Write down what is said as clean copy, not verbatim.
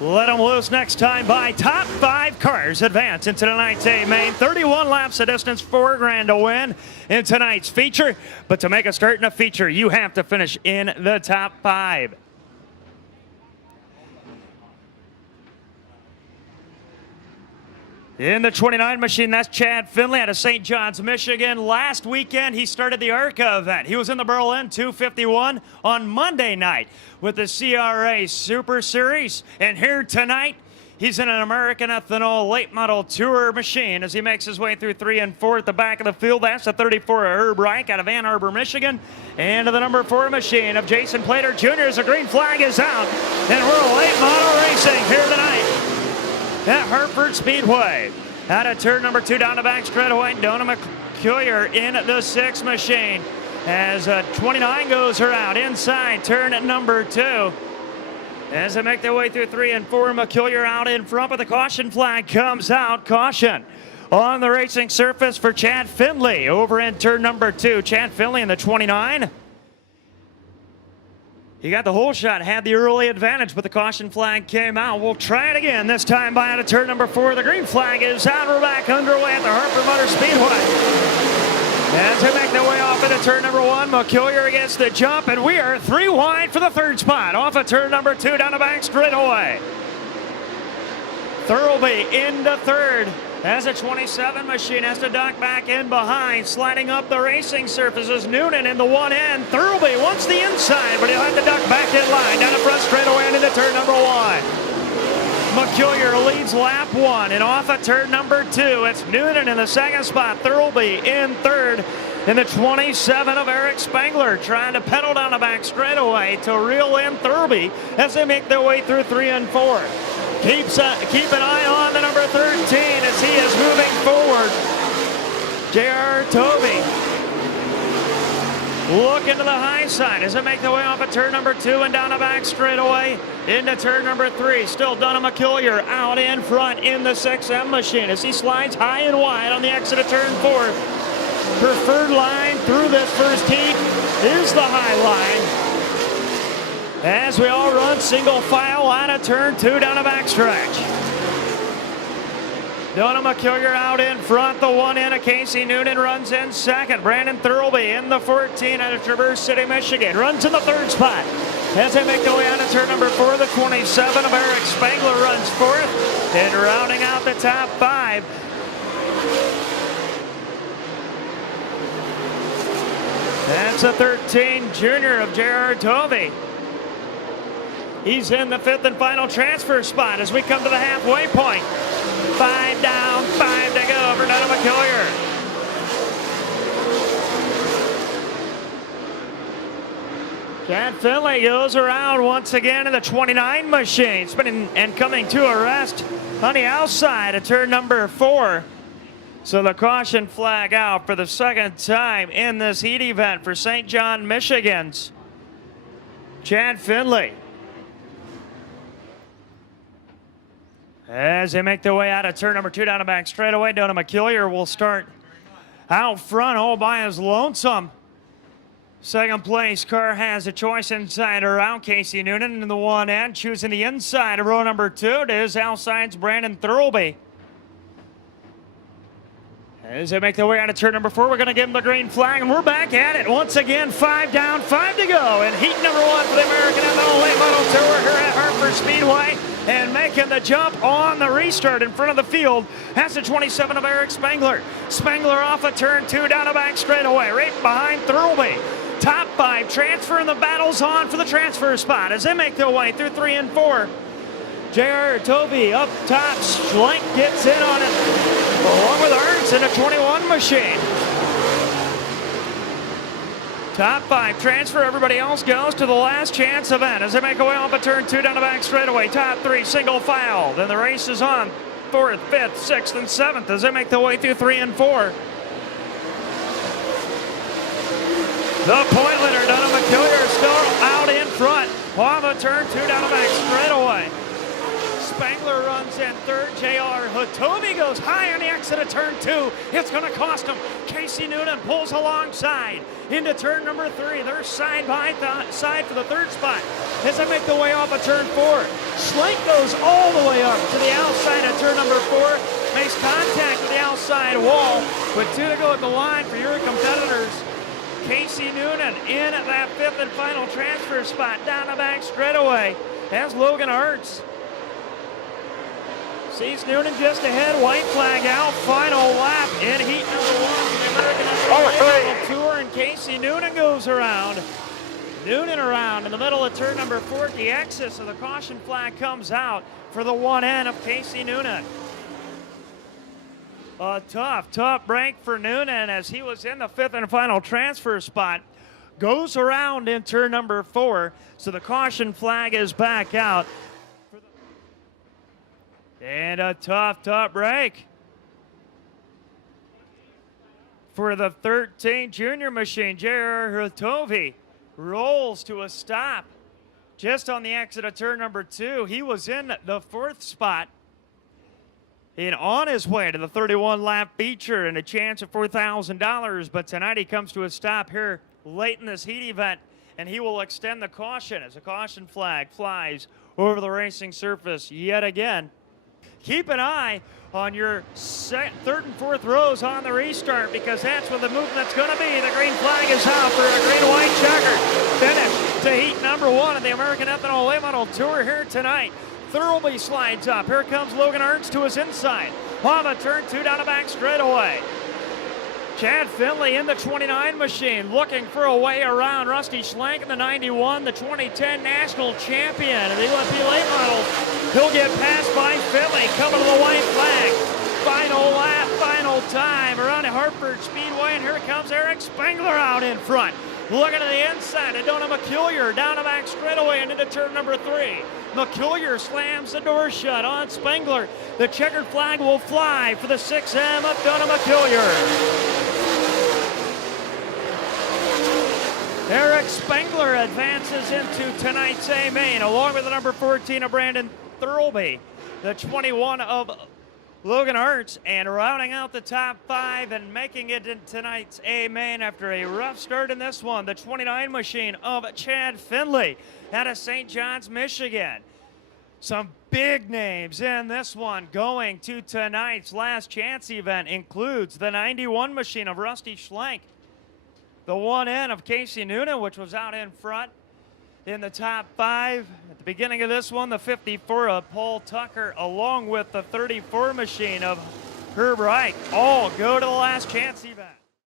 Let them loose next time by top 5 cars advance into tonight's A main. 31 laps of distance, $4,000 to win in tonight's feature. But to make a start in a feature, you have to finish in the top 5. In the 29 machine, that's Chad Finley out of St. John's, Michigan. Last weekend, he started the ARCA event. He was in the Berlin 251 on Monday night with the CRA Super Series. And here tonight, he's in an American Ethanol late model tour machine as he makes his way through 3 and 4 at the back of the field. That's the 34 of Herb Reich out of Ann Arbor, Michigan. And the number 4 machine of Jason Plater Jr. as the green flag is out. And we're late model racing here tonight at Hartford Speedway. Out of turn number 2 down the back straightaway, Donna McCuller in the 6 machine as 29 goes around inside turn number 2. As they make their way through 3 and 4, McCuller out in front, but the caution flag comes out. Caution on the racing surface for Chad Finley over in turn number 2. Chad Finley in the 29. He got the whole shot, had the early advantage, but the caution flag came out. We'll try it again, this time by out of turn number 4. The green flag is out. We're back underway at the Hartford Motor Speedway. As they make their way off into turn number 1, McCuller gets the jump, and we are 3 wide for the 3rd spot. Off of turn number 2, down the back straightaway. Thurlby into 3rd. As a 27 machine has to duck back in behind, sliding up the racing surfaces. Noonan in the 1 end. Thurlby wants the inside, but he'll have to duck back in line. Down the front straightaway and into turn number 1. McCuller leads lap 1, and off of turn number 2, it's Noonan in the 2nd spot. Thurlby in 3rd. In the 27 of Eric Spangler, trying to pedal down the back straightaway to reel in Thurlby as they make their way through 3 and 4. Keep an eye on the number 13 as he is moving forward. J.R. Tovey looking to the high side as they make their way off of turn number 2 and down the back straightaway into turn number 3. Still Donna McCuller out in front in the 6M machine as he slides high and wide on the exit of turn 4. Preferred line through this first heat is the high line. As we all run single file out of turn 2 down the backstretch. Donna McCuller out in front. The 1 in of Casey Noonan runs in 2nd. Brandon Thurlby in the 14 out of Traverse City, Michigan. Runs in the 3rd spot. As they make their way out of turn number 4, the 27 of Eric Spangler runs 4th. And rounding out the top 5. That's a 13 junior of J.R. Tovey. He's in the 5th and final transfer spot as we come to the halfway point. 5 down, 5 to go for Donna McCuller. Chad Finley goes around once again in the 29 machine, spinning and coming to a rest on the outside of turn number 4. So the caution flag out for the 2nd time in this heat event for St. John, Michigan's Chad Finley. As they make their way out of turn number 2 down the back straightaway, Donna McCuller will start out front all by his lonesome. 2nd place car has a choice inside or out. Casey Noonan in the 1 end, choosing the inside of row number 2 to his outside's Brandon Thurlby. As they make their way out of turn number 4, we're going to give them the green flag, and we're back at it. Once again, 5 down, 5 to go. And heat number 1 for the American Ethanol Late Model Tour here at Hartford Speedway. And making the jump on the restart in front of the field has the 27 of Eric Spangler. Spangler off of turn 2 down the back straightaway, right behind Thurlby. Top 5 transfer, and the battle's on for the transfer spot as they make their way through 3 and 4. J.R. Tovey up top, Schlenk gets in on it, along with Ernst in a 21 machine. Top 5 transfer, everybody else goes to the last chance event as they make their way off of turn 2 down the back straightaway. Top 3 single file, then the race is on 4th, 5th, 6th, and 7th as they make their way through 3 and 4. The point leader, Donna McCuller, still out in front. Off of turn 2 down the back straightaway. Spengler runs in third. J.R. Hatovi goes high on the exit of turn 2. It's going to cost him. Casey Noonan pulls alongside into turn number 3. They're side by side for the third spot as they make the way off of turn 4. Schlenk goes all the way up to the outside of turn number 4. Makes contact with the outside wall. With 2 to go at the line for your competitors. Casey Noonan in that 5th and final transfer spot down the back straightaway as Logan Arts sees Noonan just ahead. White flag out. Final lap in heat number 1 for the American National Tour, and Casey Noonan goes around. Noonan around in the middle of turn number 4 at the exit, so the caution flag comes out for the 1N of Casey Noonan. A tough break for Noonan as he was in the 5th and final transfer spot. Goes around in turn number 4, so the caution flag is back out. And a tough break for the 13 junior machine. J.R. Hatovi rolls to a stop just on the exit of turn number 2. He was in the 4th spot and on his way to the 31-lap feature and a chance of $4,000, but tonight he comes to a stop here late in this heat event, and he will extend the caution as a caution flag flies over the racing surface yet again. Keep an eye on your 3rd and 4th rows on the restart, because that's where the movement's going to be. The green flag is out for a green-white checker finish to heat number 1 of the American Ethanol Late Model Tour here tonight. Thurlby slides up. Here comes Logan Arts to his inside. On the turn 2 down the back straightaway. Chad Finley in the 29 machine looking for a way around Rusty Schlenk in the 91, the 2010 national champion of the UMP late models. He'll get passed by Finley coming to the white flag. Final lap, final time around the Hartford Speedway, and here comes Eric Spengler out in front. Looking to the inside, Adona McCullyer down the back straightaway and into turn number 3. McCullyer slams the door shut on Spengler. The checkered flag will fly for the 6M of Donna McCullyer. Eric Spengler advances into tonight's A main along with the number 14 of Brandon Thurlby, the 21 of Logan Arts, and rounding out the top 5 and making it in tonight's A main after a rough start in this one, the 29 machine of Chad Finley out of St. John's, Michigan. Some big names in this one going to tonight's last chance event includes the 91 machine of Rusty Schlenk, the 1N of Casey Noonan, which was out in front in the top 5. At the beginning of this one, the 54 of Paul Tucker, along with the 34 machine of Herb Reich, all go to the last chance event.